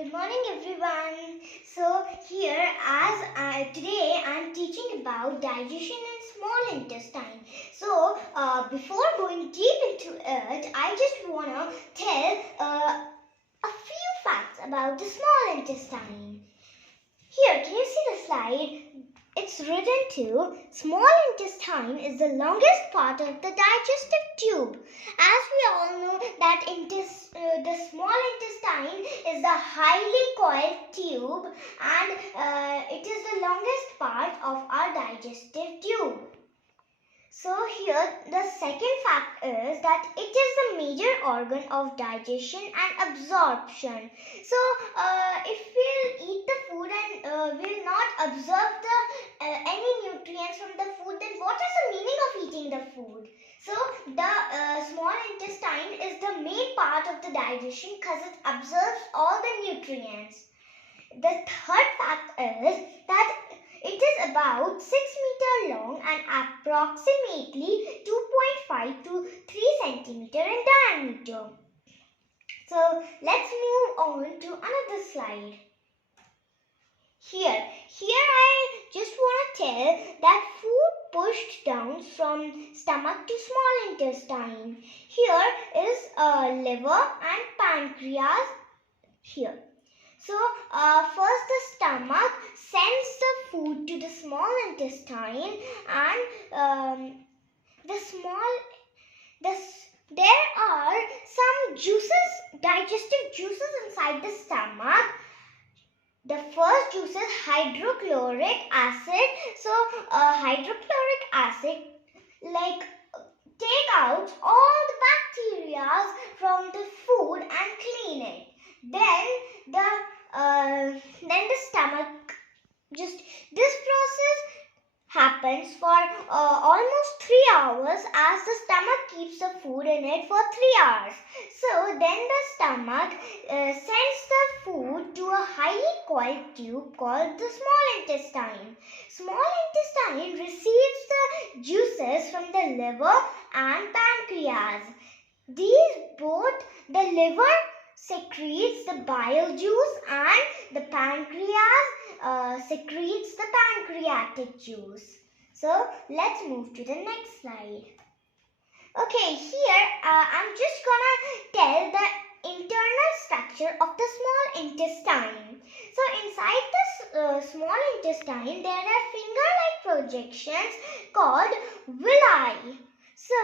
Good morning everyone. So here today I am teaching about digestion in small intestine. So before going deep into it, I just wanna tell a few facts about the small intestine. Here, can you see the slide? It's written to small intestine is the longest part of the digestive tube. As we all know that the small intestine is the highly coiled tube and it is the longest part of our digestive tube. So here the second fact is that it is the major organ of digestion and absorption. So if we'll eat the food and will not absorb any nutrients from the food, then what is the meaning of eating the food? So the small intestine is the main part of the digestion because it absorbs all the nutrients. The third fact is that it is about 6 meter long and approximately 2.5 to 3 centimeter in diameter. So let's move on to another slide. Here I just want to tell that food pushed down from stomach to small intestine. Here is liver and pancreas here. So first the stomach sends the food to the small intestine and there are some juices, digestive juices inside the stomach. The first juice is hydrochloric acid. So hydrochloric acid take out all the bacteria from the food and clean it. Then the stomach this process happens for almost 3 hours as the stomach keeps the food in it for 3 hours. So then the stomach sends the food to a highly coiled tube called the small intestine. Small intestine receives the juices from the liver and pancreas. The liver secretes the bile juice and the pancreas secretes the pancreatic juice. So let's move to the next slide. Okay, here I'm just gonna tell the internal structure of the small intestine. So inside the small intestine there are finger-like projections called villi. So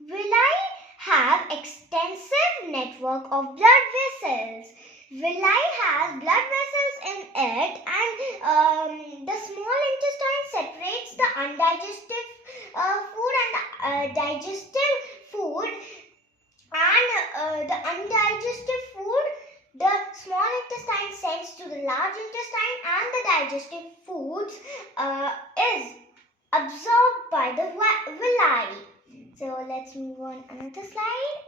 villi have extensive network of blood vessels. Villi has blood vessels in it and the small intestine separates the undigested food and the digestive food. And the undigested food the small intestine sends to the large intestine and the digestive foods is absorbed by the villi. So let's move on another slide.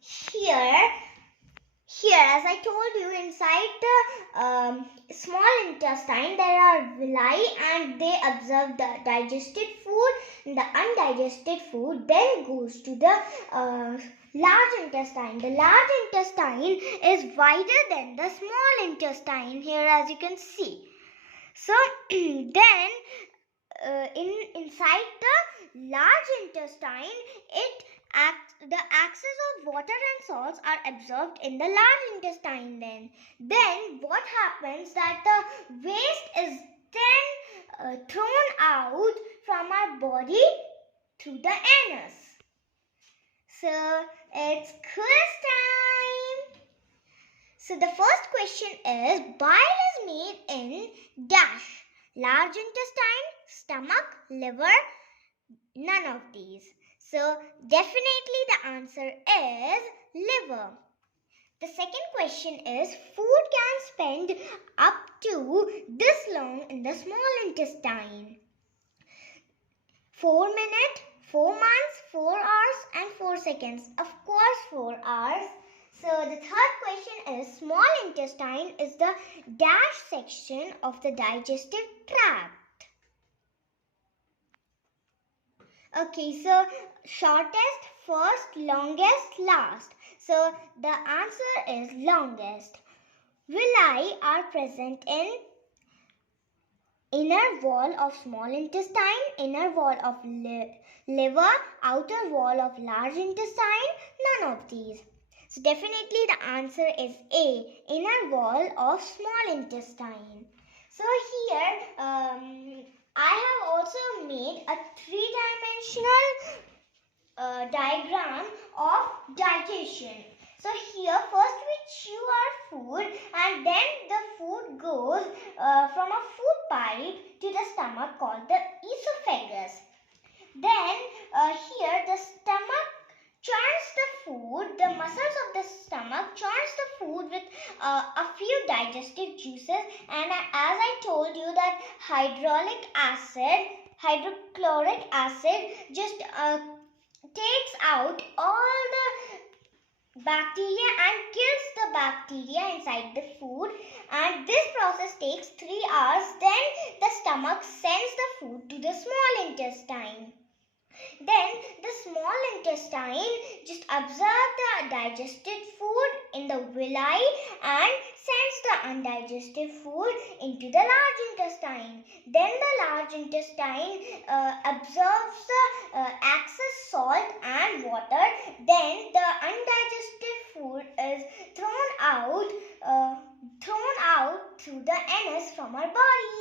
Here, as I told you, inside the small intestine there are villi and they absorb the digested food. The undigested food then goes to the large intestine. The large intestine is wider than the small intestine here, as you can see. So then inside the large intestine, the excess of water and salts are absorbed in the large intestine. Then what happens that the waste is then thrown out from our body through the anus. So it's quiz time. So the first question is, bile is made in dash. Large intestine, stomach, liver, none of these. So definitely the answer is liver. The second question is, food can spend up to this long in the small intestine. 4 minutes, 4 months, 4 hours and 4 seconds. Of course 4 hours. So the third question is, small intestine is the dash section of the digestive tract. Okay, so shortest, first, longest, last. So the answer is longest. Villi are present in inner wall of small intestine, inner wall of liver, outer wall of large intestine, none of these. So definitely the answer is A, inner wall of small intestine. So here I have also made a three-dimensional diagram of digestion. So here first we chew our food and then the food goes from a food pipe to the stomach called the esophagus. Then here the stomach churns the food, the muscles of the stomach churns the food with a few digestive juices, and as I told you that hydrochloric acid just takes out all the bacteria and kills the bacteria inside the food, and this process takes 3 hours. Then the stomach sends the food to the small intestine. Then the small intestine just absorbs the digested food in the villi and sends the undigested food into the large intestine. Then the large intestine absorbs the excess salt and water. Then the undigested food is thrown out through the anus from our body.